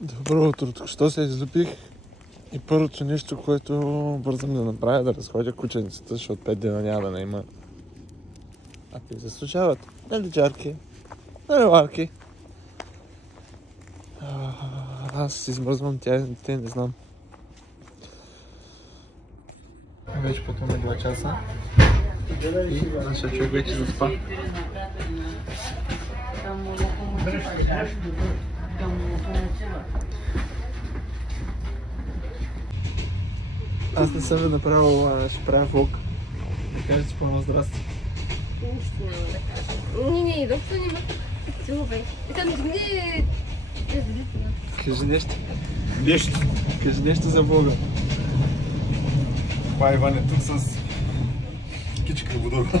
Добро утро, тук що се излюпих и първото нещо, което бързам да направя, да разходя кученицата, защото 5 дена няма да има. Ако се случават, нали джарки, нали ларки. Аз измръзвам, те не знам. Вече потом на 2 часа и нашия човек вече заспа. Аз не съм ви направил, ще правя влог. Да кажете по-едно здрасти. Нищо няма да кажа. Не, изобщо не ме целувай. Кажи нещо. Нещо. Кажи нещо за Бога. Това Иван е тук с кичка водога.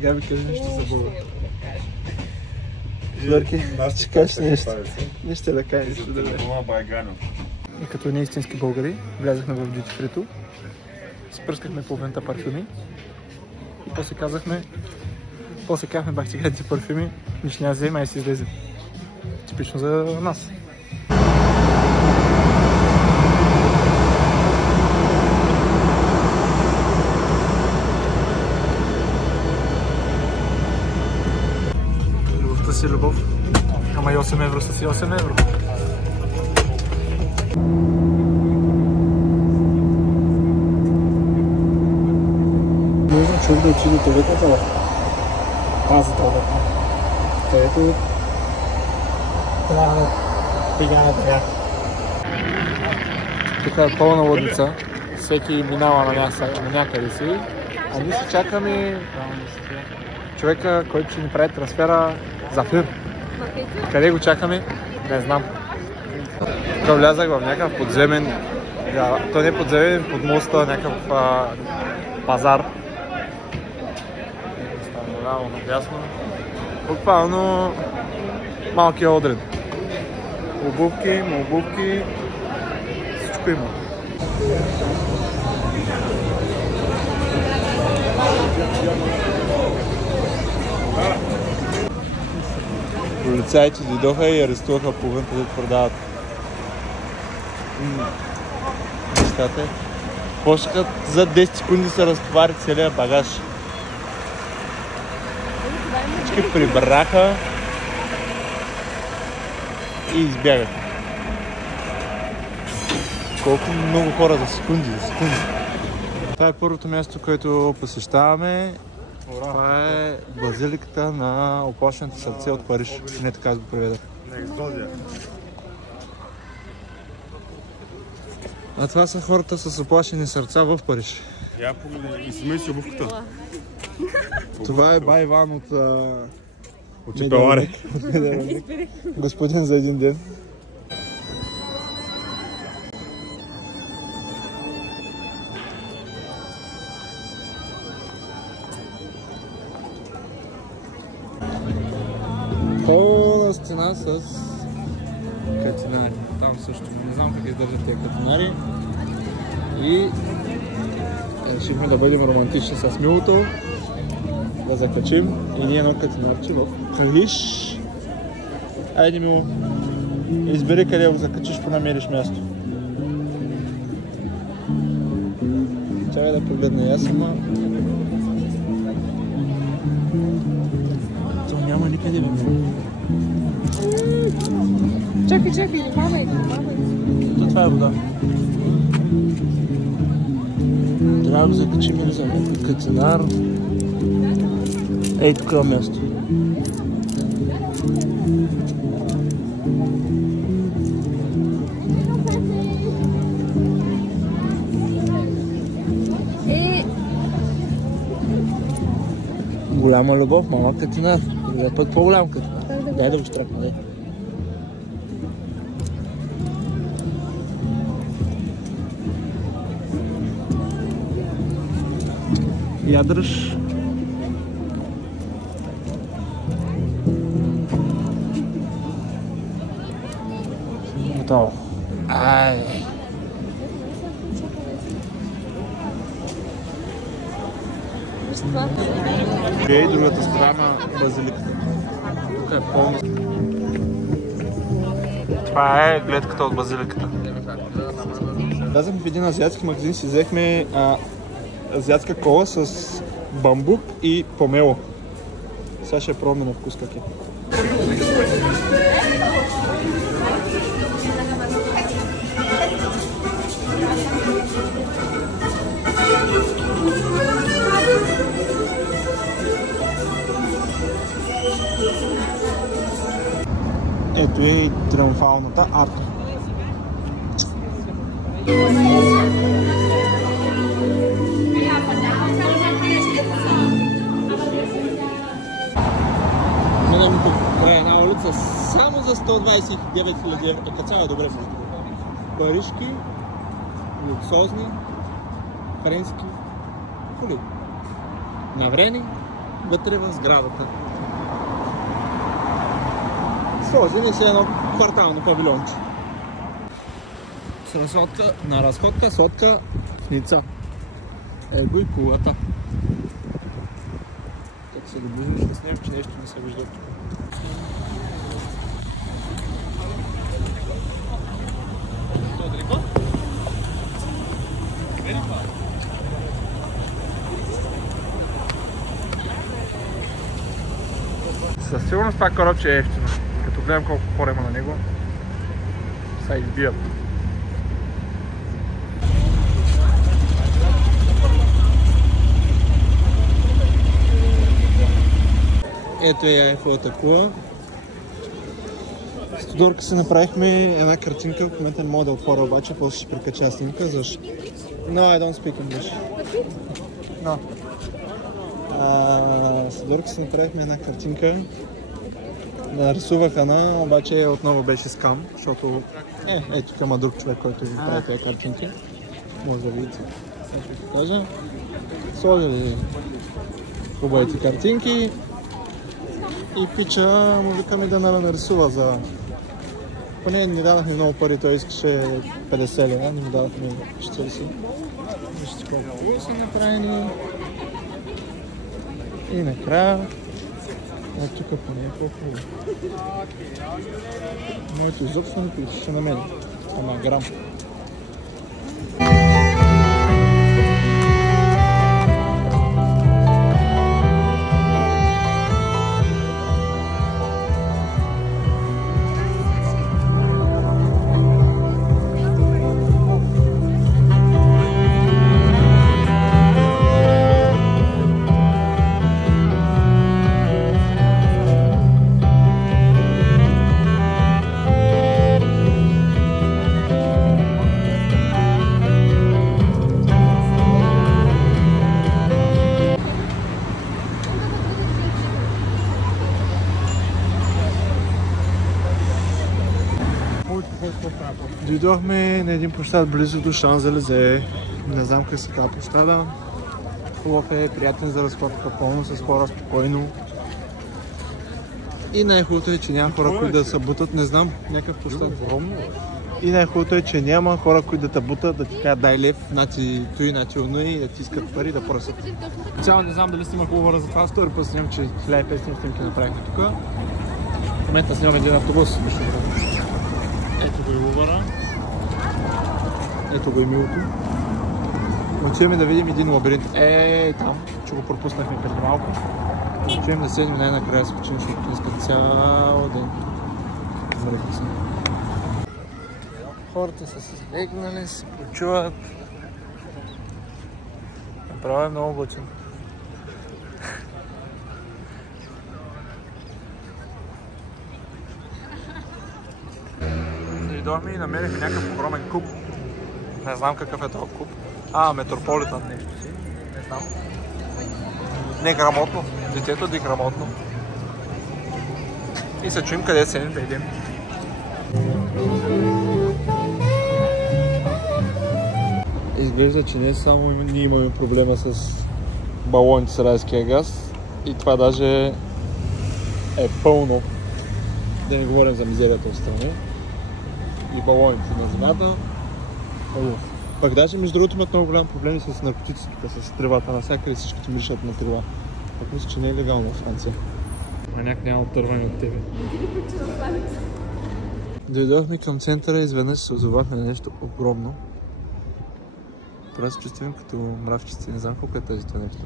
Габи, кажи нещо за Бога. Лърки, ще кажеш нещо. Нищо да кажеш нещо да бе. И като неистински българи, влязахме в Duty Free-то, спръскахме половината парфюми и после казахме, бах ти гледате парфюми, нищо няма взема и си излезем. Типично за нас. Любовта си любов, ама и 8 евро са си 8 евро. Нужно човек да отиде до ветната в базата, където трябва да тега на тега. Тук е пълна лудница, всеки минава на някъде си, а ние ще чакаме човека, който ще ни прави трансфера за фир. Къде го чакаме? Не знам. Тук влязах в някакъв подземен, то не е подземен, под моста, някакъв пазар. Наляво, надясно. Буквално малкият Одрин. Обувки, всичко има. Полицаите дойдоха и арестуваха половината, да продават нещата. Почнаха за 10 секунди се разтовари целият багаж. Всички прибраха и избягаха. Колко много хора за секунди. Това е първото място, което посещаваме. Това е базиликата на Оплашеното сърце от Париж. Не така го преведа. А това са хората с оплашени сърца в Париж. Я погледни и сме си обувката. Това е бай Иван от Чепеларе. Господин за един ден. Пълна стена с катинари. Там също не знам как издържат тези катинари. И решихме да бъдем романтични с Милото, да закачим и ние едно катинарче в Париж. Айде, Мило, избери къде го закачиш, понамериш място. Чакай да погледна и аз, ама... То няма никъде, бе. Чакай, мамай. Това е вода. Трябва да закачим или за катинар. Ей, тук е място. Голяма любов, малък катинар. Другия път по-голям катинар. Дай да го штракна, дай. Ядръж. Готово. Ай. И другата страна базиликата. Тук е пълно. Това е гледката от базиликата. Влязахме в един азиатски магазин, си взехме азиатска кола с бамбук и помело. Сега ще пробваме на вкус как е. Ето е и триумфалната арка. Минем тук край една улица само за 129 000 евро. Като цяло е добре. Парижки, луксозни, френски коли. Наврени вътре в сградата. Сложим си едно квартално павилионче. С разходка на разходка, сотка в Ница. Его и кулата. Като се доближим, ще снимем, че нещо не се вижда тук. Със сигурност това коробче е ефтино. Като гледам колко хора има на него, са избият. Ето е Айфелата кула. С Тодорка си направихме една картинка, в момента не мога да отворя обаче, после ще прикача снимка, защо? No, I don't speak English. No. С Тодорка си направихме една картинка. Нарисуваха на, обаче отново беше скам, защото ето тук има друг човек, който ви прави тези картинки. Може да видите. Сега ще ви кажа. Сложили хубавите картинки и пича му викаме да нарисува за... Поне ни дадахме много пари, той искаше 50 лева, ни дадахме 40. Вижте колко са направени. И накрая тук поне е по-хубаво. Моето изобщо не приличаше на мен. Ама грам. Дойдохме на един площад близо до Шанзелизе. Не знам как се казва площада. Хубав е, приятен за разходка, пълно с хора, спокойно. И най-хубавото е, че няма хора, които да се бутат, не знам, някакъв площад. И най-хубавото е, че няма хора, които да те бутат, да ти кажат дай лев, нати той, нати оно и да ти искат пари да просят. Цяло не знам дали снима хубава за това, втори път снимам, че 1500 снимки направихме тук. В момента снимам един автобус. Ето го и Лувъра. Ето го и Милото. Отиваме да видим един лабиринт. Там, че го пропуснахме преди малко. Отиваме да седим най-накрая с починим, защото искат цял ден. Върху се. Хората са се легнали, се почуват. Направо е много готино. Дойдохме и намерихме някакъв огромен куб. Не знам какъв е този куб. Метрополитън нещо си. Не знам. Неграмотно. Детето е неграмотно. И се чуем къде седим да идем. Изглежда, че не само ние имаме проблема с балоните с райския газ. И това даже е пълно. Да не говорим за мизерията отстрани. И балоните на земята. Пък даже между другото имат много голям проблеми с наркотиците, с тревата. Навсякъде всичките миришат на трева. Пък мисля, че не е легално в Франция. Маняк няма отървани от тебе. Дойдохме към центъра и изведнъж се озовахме на нещо огромно. Просто се чувствам като мравчици, не знам колко е тази това нещо.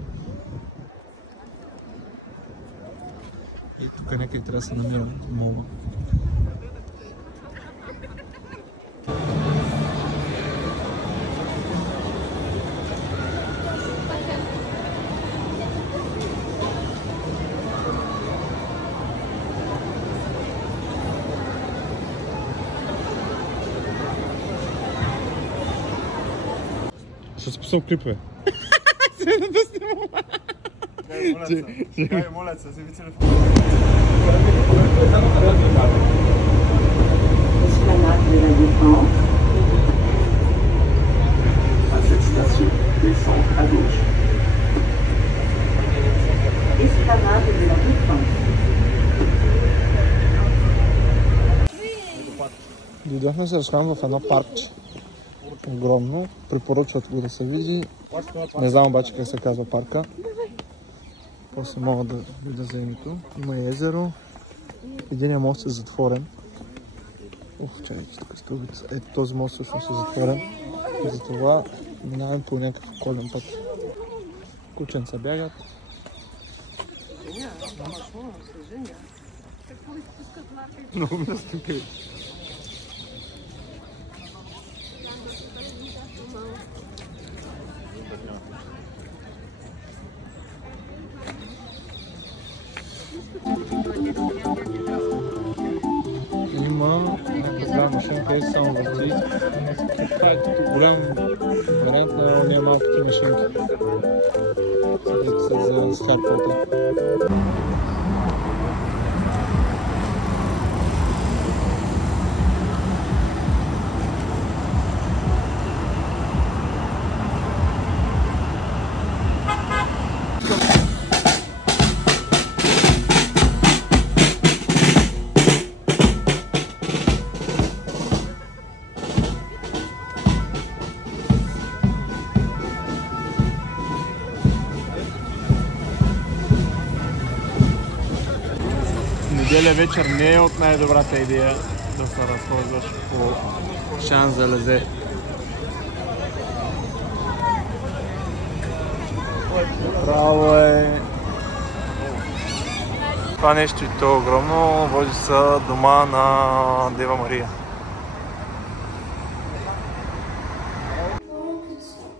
И тук някъде трябва да се намира мола. Ще си писал клипове. Седна да снимам. Гай, моля се, вземи телефон. Esplanade de la Défense. À cette station, descente à gauche. Esplanade de la Défense. Дойдохме се разхвам в едно паркче. Огромно. Препоръчват го да се види. Не знам обаче как се казва парка. После мога да видя за името. Има езеро. Единият мост е затворен. Чакайте, тук е стълбица. Ето този мост всъщност е затворен. И затова минаваме по някакъв околен път. Кученца бягат. Много ме разтъпи. Има някаква машинка и само върти. Това е като голям вариант на ония малките машинки. Са за скарпалта. Неделя вечер не е от най-добрата идея да се разхождаш по Шанзелезе. Право е. Това нещо и то огромно води са дома на Дева Мария.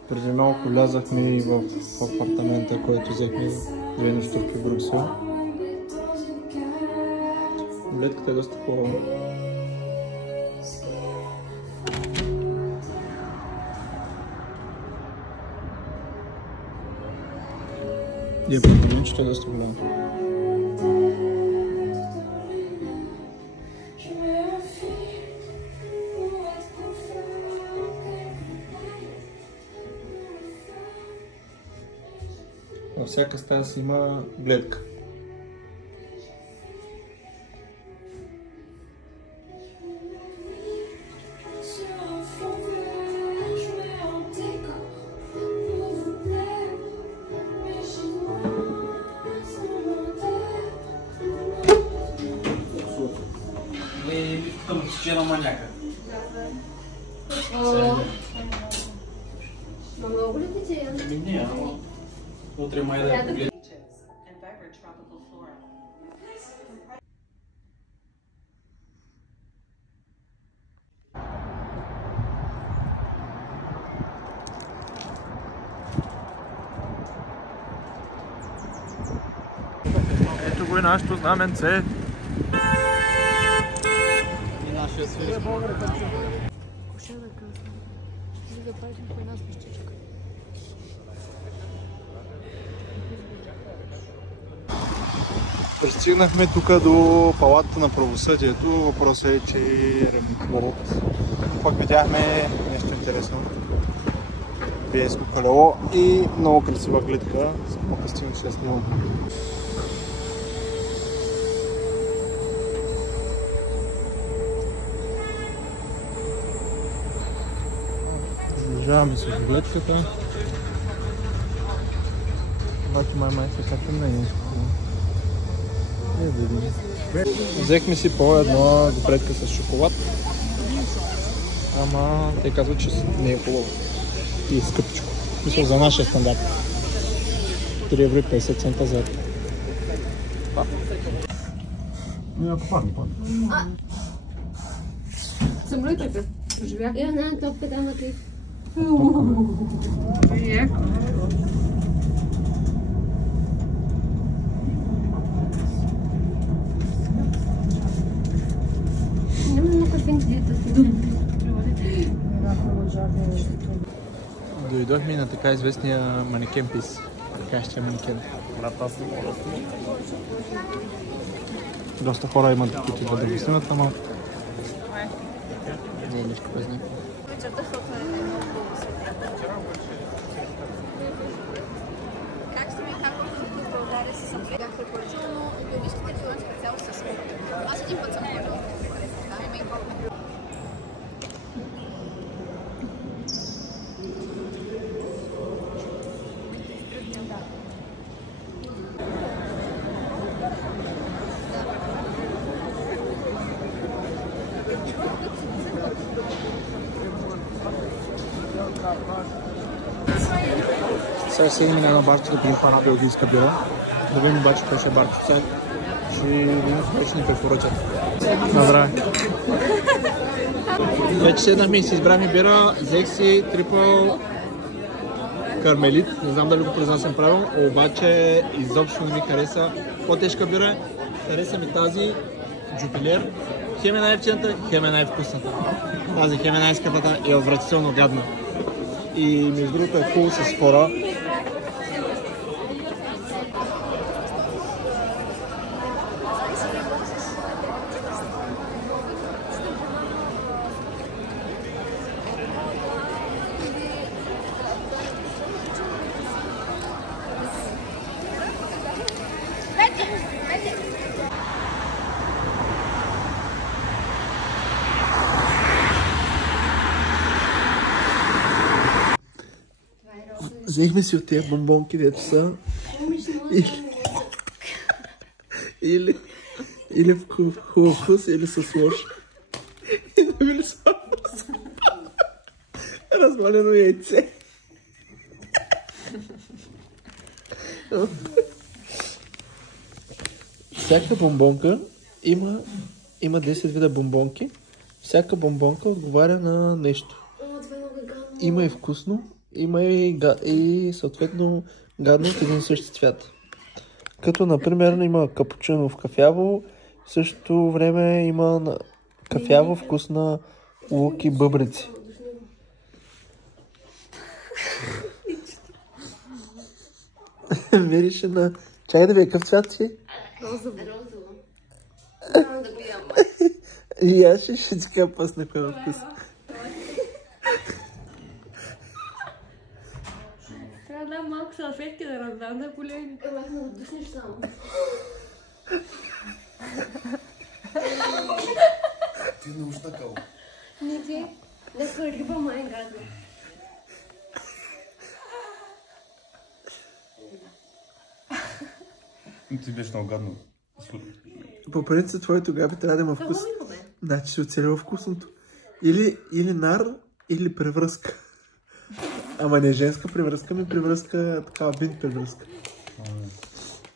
Преди малко влязахме и в апартамента, който взехме 2 нощувки в Брюксел. Гледката е доста хубава. И апартаментчето е доста голямо. Във всяка стая си има гледка. Чена маняка. Много ли тече? Не, ама утре май да погледам. Ето го и нашето знаменце. И нашия свирец. Коша да казвам. Ще да правим по една спищичка. Пристигнахме тук до палатата на правосъдието. Въпросът е, че ремонтират. Пак видяхме нещо интересно. Виенско колело и много красива гледка. Малко стигнем се снимам. Продължаваме с гледката. Обаче май се качвам на Виенско колело. Да видим. Взехме си по едно гопретка с шоколад. Ама те казват, че не е хубаво. И е скъпичко. Мисля за нашия стандарт. 3,50 евро за ето. Самолетите. Живях. Една топка там на ти. Няма много кафенци диета си. Дойдохме на така известния манекен пис. Такащия манекен. Доста хора имат, които идват да го снимат, ама не е нищо без него. Как сте ми хапвали в България с Амбрия? Бях препоръчително екологичните региони като цяло са супер. Аз един път съм ходила. Там има и колко. Сега седим на една барче да пием пана белгийска бира. Да видим обаче кой ще е барче. Сега ще видим кой ще ни препоръчат. На здраве! Вече седнахме и си избрахме бира. Взех си трипъл кармелит. Не знам дали го произнасям правилно, обаче изобщо не ми хареса. По-тежка бира. Хареса ми тази Джупилер. Хем е най-ефтината, хем е най-вкусната. Тази хем е най-скъпата и е отвратително гадна. И между другото е хубаво с хора. Взехме си от тези бомбонки, дето са. Или в хубав вкус, или с лош. И добили са развалено яйце. Всяка бомбонка има 10 вида бомбонки. Всяка бомбонка отговаря на нещо. Има и вкусно, има и съответно гадно от един същи цвят. Като например има капучино в кафяво, в същото време има кафяво вкус на лук и бъбрици. Мирише на... Чакай да ви, какъв цвят си? Розово. Няма да го ям. И аз ще ти кажа пъсна кой на вкус. Трябва да дам малко салфетки да раздам на големи. Елах да отдушнеш само. Ти не устакал. Не ти. Не кърли по май гадно. Ти беше много гадно. По принцип твоето габи трябва да има вкус. Значи ще оцелява вкусното. Или нар, или превръзка. Ама не женска превръзка, ми превръзка, такава бинт превръзка.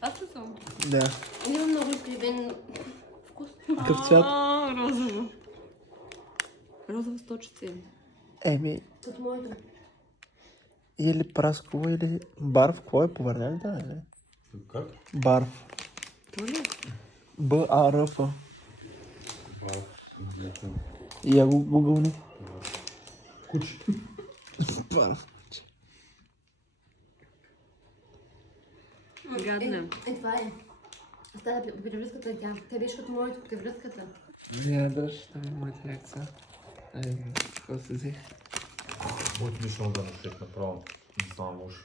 Аз ли съм? Да. Има много изкривен вкус. Какъв цвят? Розово. Розово 140. Еми, Като моето. или прасково, или барв. Кой е повърняли? Да, не? Как? Барв. Това ли? Б-А-Р-Ф. И я го гугълни. Кучи. Барв. Гадна. Това е. Остава превръзката и тя. Те беше като моето превръзката. Не, дръж, там е моите яйца. Ай, какво се взех? Моето беше много гадно, ще направо. Не стана лошо.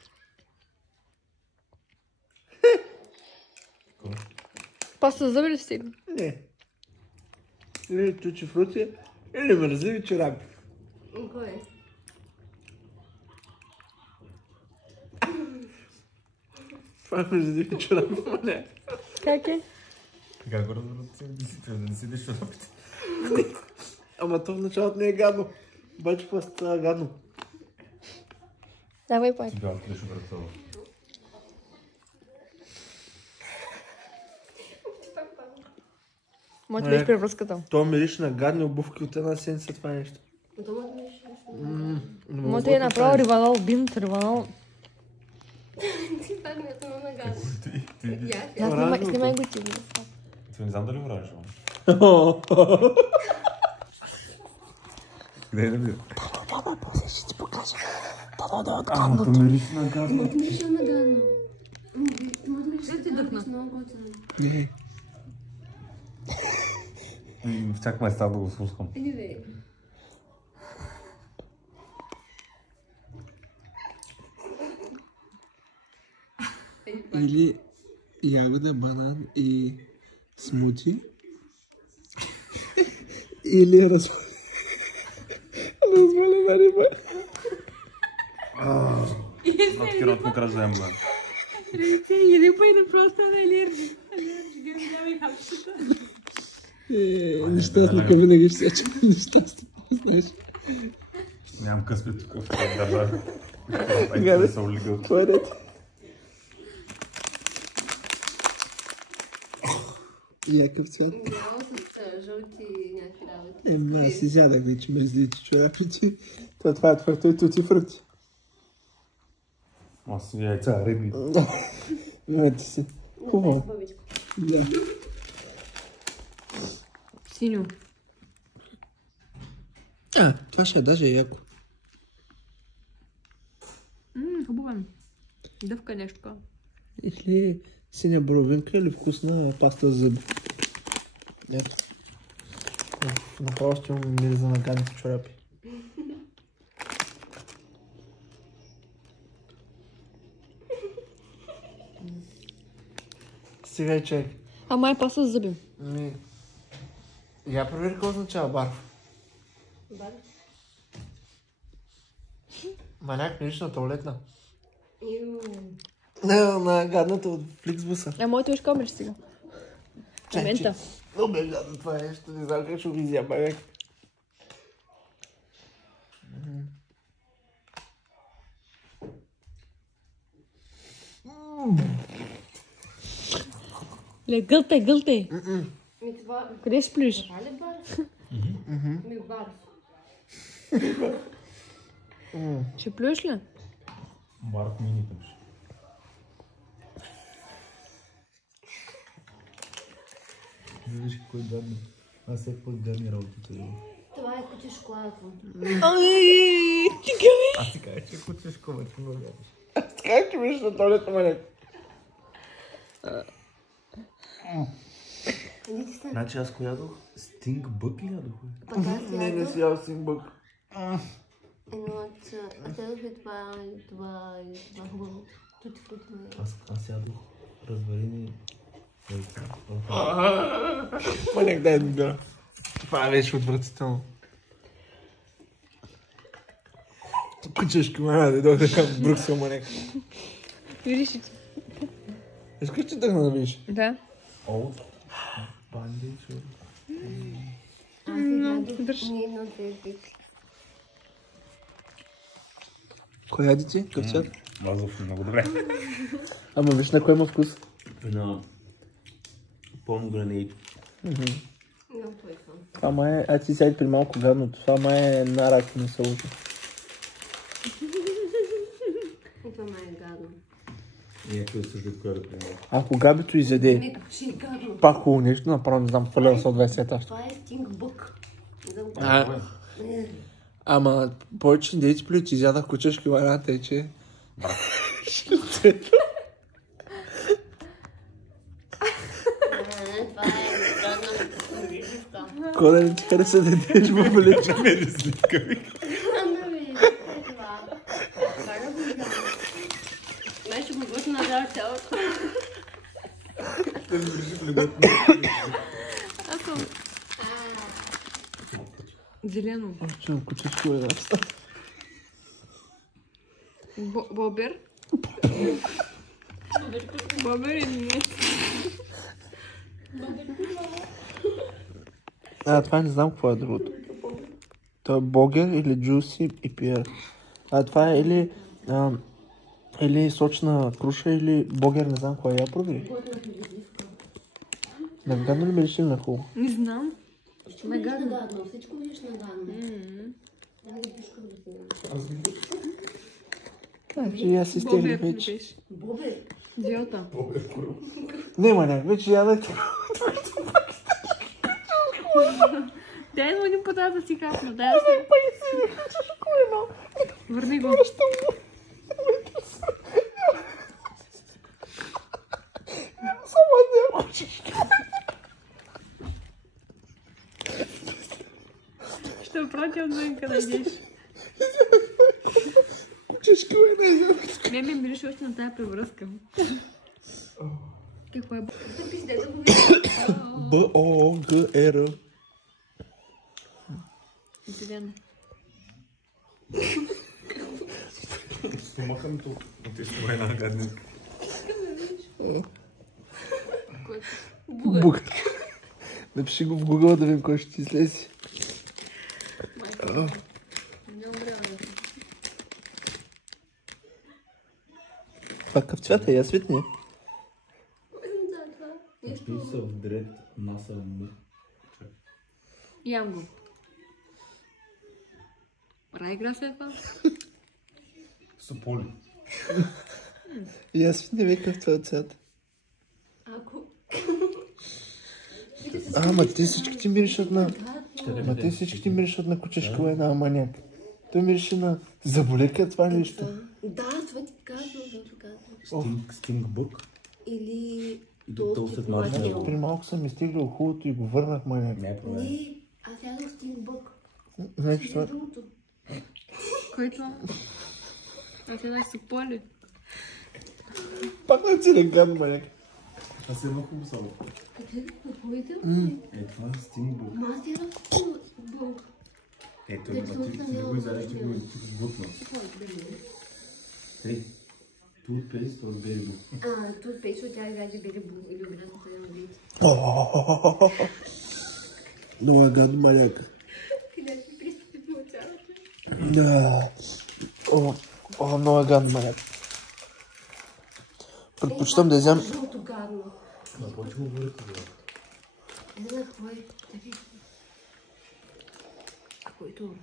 Паста за зъби ли си? Не. Или чучи фрути, или мързливи чорапи. Кой е? Това е мързливи чорапи, ма не. Как е? Как го разберат да не си деш чорапите? Ама то в началото не е гадно. Обаче после това е гадно. Давай пак. Сега отидеш върху това. Може да беше превръзката. То мириш на гадни обувки от една седмица това нещо. Може да е направо риванал бинт, риванал. Ти пак ми е това на гадно. Ти Снимай го ти. не знам дали вража. Къде е да видя? После ще ти покажа. Ама то мириш на гадно. Мирише на гадно. Ще ти дъхна. Много готино. Не. Чак ме става да го слускам. Иди бе. Или ягода, банан и смути. Или развалена риба. Откират му кръжден блан. Рейте и риба и да просто на алергия. Алергия, няма и хапчета. Нещастника винаги ще сече. Нещастник, знаеш. Нямам къспи тук в тази държава. Айде да се улигал. Това е ред. Якъв цвят. Бяло с жълти някакви работи. Аз изядах вече мезлите чорапите. Това е твърто и тути фрукти. Аз си яйца, риби. Мете си. Хубаво. Да. Синьо. Това ще е даже яко. Хубаво. Дъвка нещо така. Или синя боровинка или вкусна паста за зъби. Ето. Направо ще имам мириза на гадните чорапи. Сега и чай. Ама е паста за зъби. Я провери какво означава барф. Барф? Маняк мириш на туалетна. Иу. На гадната от Фликсбуса. Моето виж камериш сега. Момента. Много бе гадно това нещо, не знам как ще го изям, бе. Ле, гълтай. Ми това... Къде сплиш? Това ли барф? Ми барф. Ще плюеш ли? Барк мини пъш. Виж какво е гадно. Аз всеки път гадни работите. Това е куче шоколадно. Ай, тикаме. Аз ти кажа, че кучеш кома, че много гадиш. Аз така че мириш на туалетна, маняк. Значи аз го ядох? Стинг бък ли ядох? Пък аз Не си ял симбък. едно от... Следваше това хубаво. Тути фрути. Аз ядох разварени яйца. Маняк, дай ми бира. Това беше отвратително. Кучешки, маня, да дойде към Брюксел, маняк. Видиш ли? Искаш ти да го видиш? Да. Олд бандич. Аз ядох ни едно от тези. Кой яди ти? Къв цвят? Лазов много добре. Ама виж на кой има вкус. На помгранейт. Много това е това. Това май е... ти седи при малко гадното. Това май е на рак на салото. И това май е гадно. Някой също кой да приема. Ако Габито изяде Не, че е гадно. пак хубаво нещо, направо не знам, фалям са от 20 етажа. Това е стинг бък. Не знам какво. Ама повече дети плюти изядах кучешки варианта и че... Това е гадна медицинска. Кой да не ти хареса да ядеш бабалече? Медицинска ви. Ана ви, това. Кара го изглежда. Беше го глътна на жар цялото. Аз съм... Зелено. Още кучешки варианта. Бобер? Бобер или не? Това не знам какво е другото. То е богер или джуси и пиер. Това е или сочна круша или богер, не знам кое. Я провери. Нагадно ли беше на хубаво? Не знам. Нагадно, всичко видиш нагадно. Значи аз си стели вече. Бобер. Диота. Не, маняк, вече ядете. Дай му един път да си капна. Дай да се... Върни го. Ще проча отвънка да идеш. Кучешки е Не ми мириш още на тая превръзка. Какво е? Б-О-Г-Р. Дивен. Стомаха ми тук. Но ти ще една гадненка. Бук. Напиши го в Google да видим кой ще ти излезе. Това къв цвят е? Я светни. Писа в дред маса му. Ям го. Райгра се това? Сополи. Я светни век къв това цвят. Ако... Ма те всички ти миришат на... Ма те всички ти миришат на кучешка една маняк. Той мирише на заболека това нещо. Да, това ти казвам. Стингбук. Или... Toasted marshmallow. При малко съм изтеглил хубавото и го върнах маняк. Не, аз ядох стингбък. Значи това... Който? Аз ядах си поле. Пак на целен ган маняк. Аз едно хубаво само. Какво е това? Това е стингбук. Аз ядох стингбък. Ето, ти не го изядеш, ти го бутна. Ей, toothpaste or berry book? Toothpaste, от тя изяде berry book или обратната да видите. Много гадно маняк. Къде си пристъпи получавате? Да. Много гадно маняк. Предпочитам да изям... Жълто гадно. На почва говорите, бе. Не знам какво е. Да видите. Който...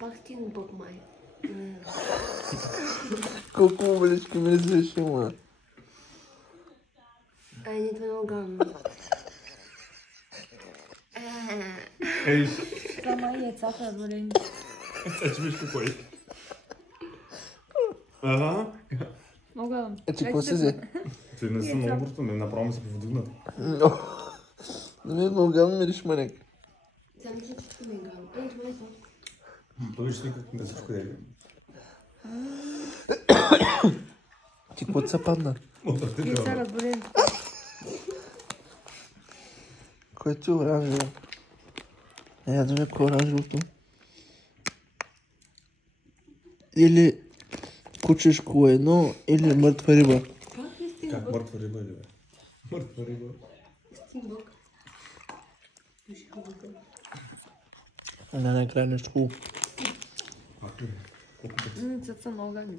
Пак стингбък май. Колко мъбелички ми излиши, ма. Не, това е много гадно. Ей, Това май яйцата е болени. сега че виж какво е. Ага. Мога. Ти какво си взе? Ти не съм много бързо, направо ми се повдигнат. Не ми е много гадно мириш маняк. Сега мисля, че това ми е гадно. Това е сладко. То виж никак не всичко е. Ти какво се падна? Яйца разболени. Което е оранжево. Я да какво е оранжевото. Или кучешко едно, или мъртва риба. Как мъртва риба или бе? Мъртва риба. Стингбък. Пиши хубаво. Накрая нещо хубаво. Яйцата са много гадни.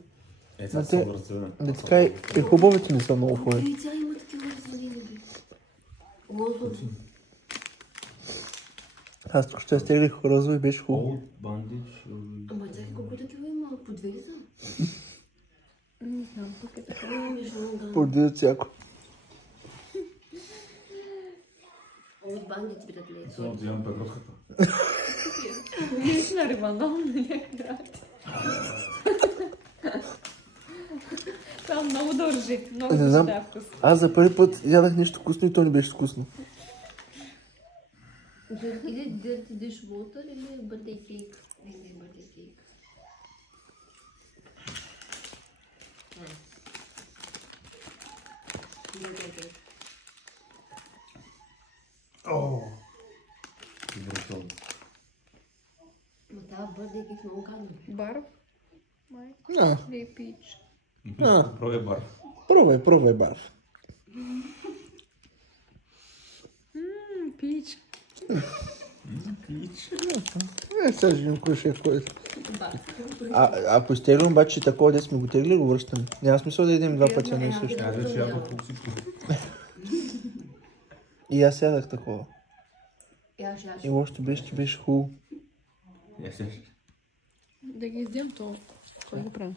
Сега са вързани. Не така и хубавите не са много хубави. Яйца има такива развалини. Лозови. Аз тук ще стеглих розово и беше хубаво. Old bandage. Ама чакай, колко такива има? По две ли са? Не знам, тук е така. Беше много гадно. Поради от всяко. От бандити, братле. Сега отивам петроската. Виж на Риванов, не е грати. Това много държи. Много Не знам. да вкус. Аз за първи път ядах нещо вкусно и то не беше вкусно. Или dirty dishwater или birthday cake. Не, birthday cake. Birthday cake. Въртел. Но тази birthday cake много гадно. Бар? Май. А, Или пич. Пробай бар. пробвай бар. Пич. Сега ще им круше кой. Ако изтеглям обаче такова, де сме го тегли, го връщаме. Няма смисъл да идем два пъти, а не също. Аз вече ядох по всичко. И аз ядах такова. Яш. И още беше хубаво. Да ги издем то. Кой го прави?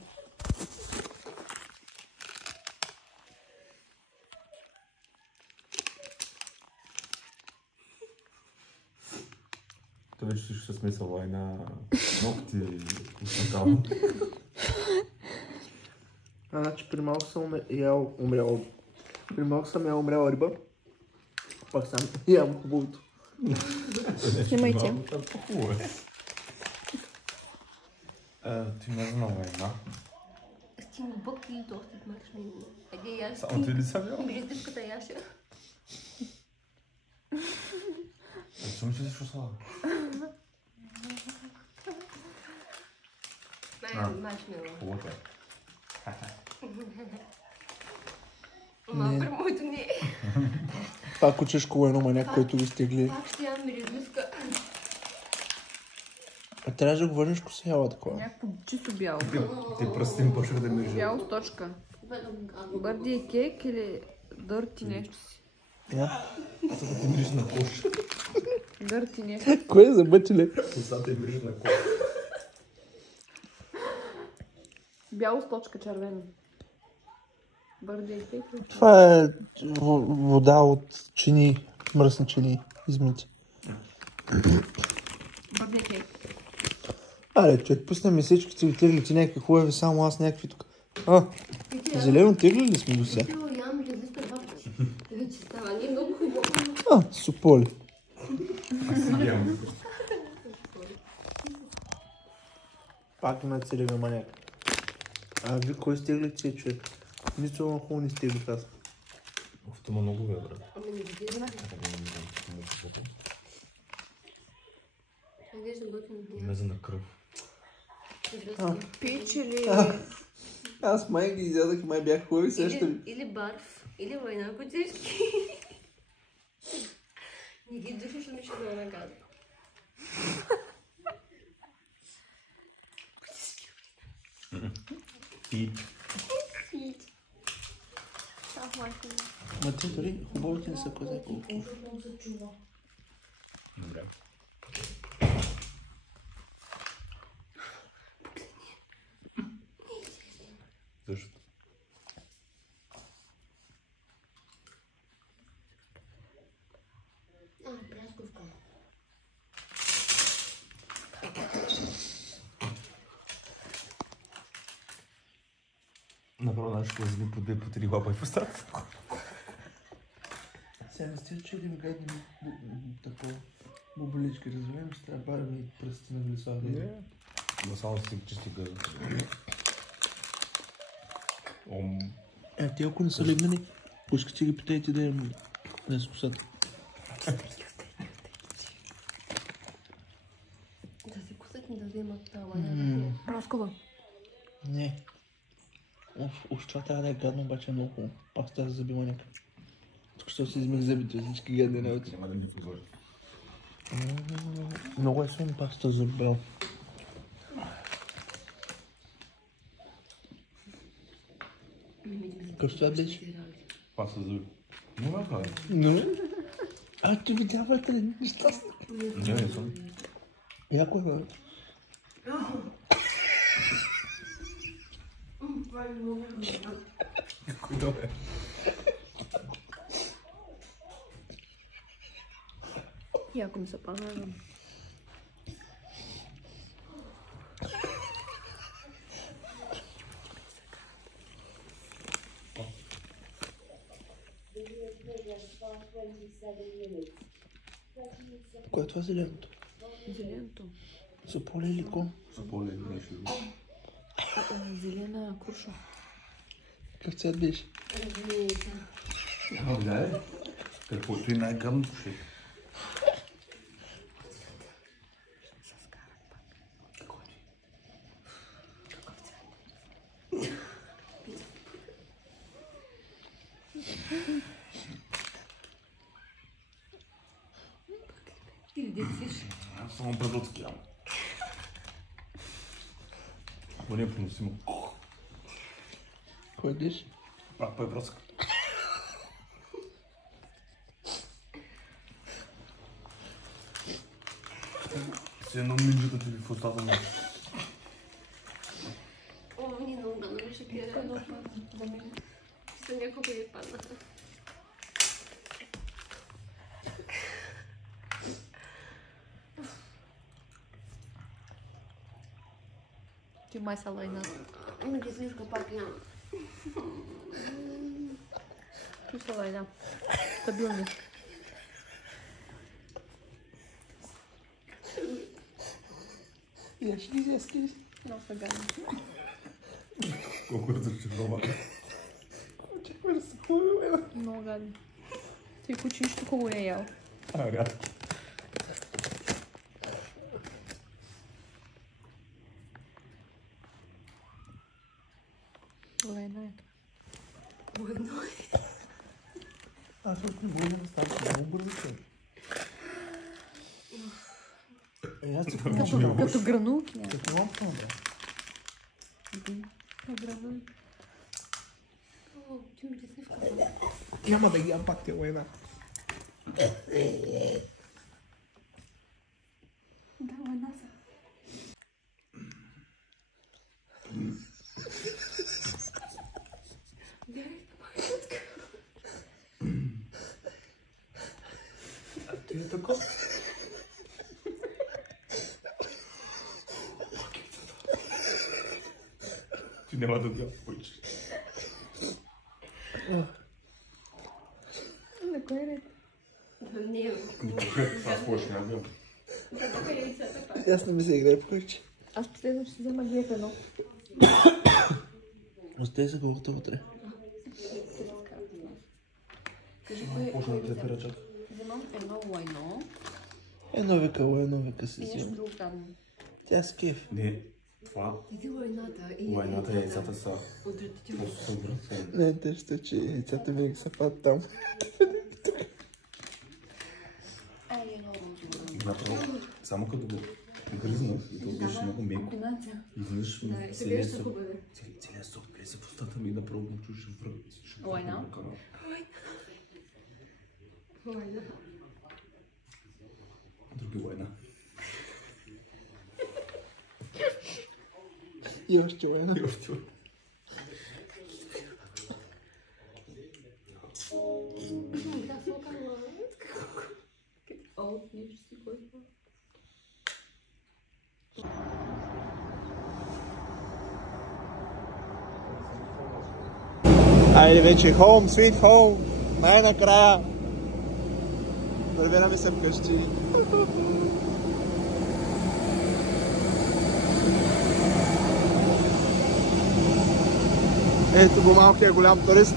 То вече всичко се смесва война, ногти, вкусна. Значи при малко съм ял умрял. При малко съм ял умряла риба. Пак съм ям хубавото. Снимайте. Хубаво е. Ти не знам война. Стим бък и доста мъчни. Айде яш. Само ти ли съм ял? Беждивката яша. Защо ми се защо слава? Най-мачнало. Хубаво е. Ама при моето не. Пак учиш колено маняк, който ги стегли. Пак ще ям миризмиска. А трябваше да го върнеш, ако си яла такова. Някакво чисто бяло. Те пръсти им почнаха да мирижат. Бяло с точка. Бърди кейк или дърти нещо си? Ето да ти мириш на кош. Дърти нещо. Кое е за бъчеле? Косата е мириш на кош. Бяло с точка червено. Бърди кейк. Това е вода от чини, мръсни чини, измити. Бърди кейк. Аре, човек, пусна ми всички ти теглите някакви хубави, само аз някакви тук. Зелено тегли ли сме до сега? Ям миризмиска два пъти. Вече става. Не е много хубаво. Суполи. Аз си ям. Пак има целега маняк. Ви кой стегли ти, човек? Нищо много хубаво не стеглих аз. Офтома много бе, брат. Ами не види. Изглежда готино. Меза на кръв. Пич или... Аз май ги изядах и май бях хубави, сеща ли? Или барф, или война котешки. Не ги душиш, но ще го нагадва. Пич. Ма те дори хубаво ти не са коза. Добре. Защо? Прясковка. Направо нашето лъзни по 2-3 лапа и в устата. Сега не сте чули ми гадни такова боболички, разбирам, ще трябва бара ми пръстите на глисава. Но само си чисти гъза. Те ако не са легнали, пускайте ги питайте да им да с косата. Да се кусат и да вземат война. Праскова. Не. Уж това трябва да е гадно, обаче е много хубаво. Пак става да забива някак. Тук ще си измих зъбите, всички гадни работи. Няма да ми подложи. Много е сон паста за брал. Какво това беше? Паса за... Няма това. Но? Ти видявате ли нещастно? Не съм. Яко е, бе? Кой е? Яко ми се понравило. Кое е това зеленото? Зеленото. Заполе или ко? Заполе или нещо. Зелена круша. Какъв цвят беше? Гледай. Каквото и най-гъмното ще. Само превръцки ям. Това не е поносимо. Ходиш? Пак превръцка. Си едно минджата ти в устата му. О, мені много не шокира. Це някого відпадна. Ти май са лайна. Ами ти слишком пак нямам. Ти са лайна. Стабилни. Яшки. Много са гадни. Колко разочарова. Очаквай да се хубави, бе. Много гадни. Ти кучи нищо хубаво не е ял. Рядко. Лайна е. Аз още не мога да става много бързо. Аз се Като гранулки не. като лампа, бе. Гранулки. О, ти ми ти вкъсна. Няма да ги ям пак тя лайна. Да, лайна са. Ти е тако. Ти няма да бия повече. На кой ред? Не, Аз повече няма бия. Аз не ми се играе повече. Аз последно ще си взема GF1. Остай се колкото утре. кажи кое Почна да те перачат. вземам едно лайно. Едно века се И нещо взема. друго там. Тя с кеф. Не, това Иди лайната и... лайната и яйцата са Отвратително. супер. Не, тъщо, че яйцата ми са пад там. Ай, е много Направо, само като го гръзнах и то беше много меко. комбинация. Изведнъж Да, и сега целият ще сок, хубаво. целият сок влезе в устата ми и направо го чуше връх. Лайна? Лайна. Други лайна. И още лайна. И още лайна. Да, фокала. О, нещо си кой. Айде вече, home, sweet home. Най-накрая. Прибираме се вкъщи. Ето го малкия голям турист.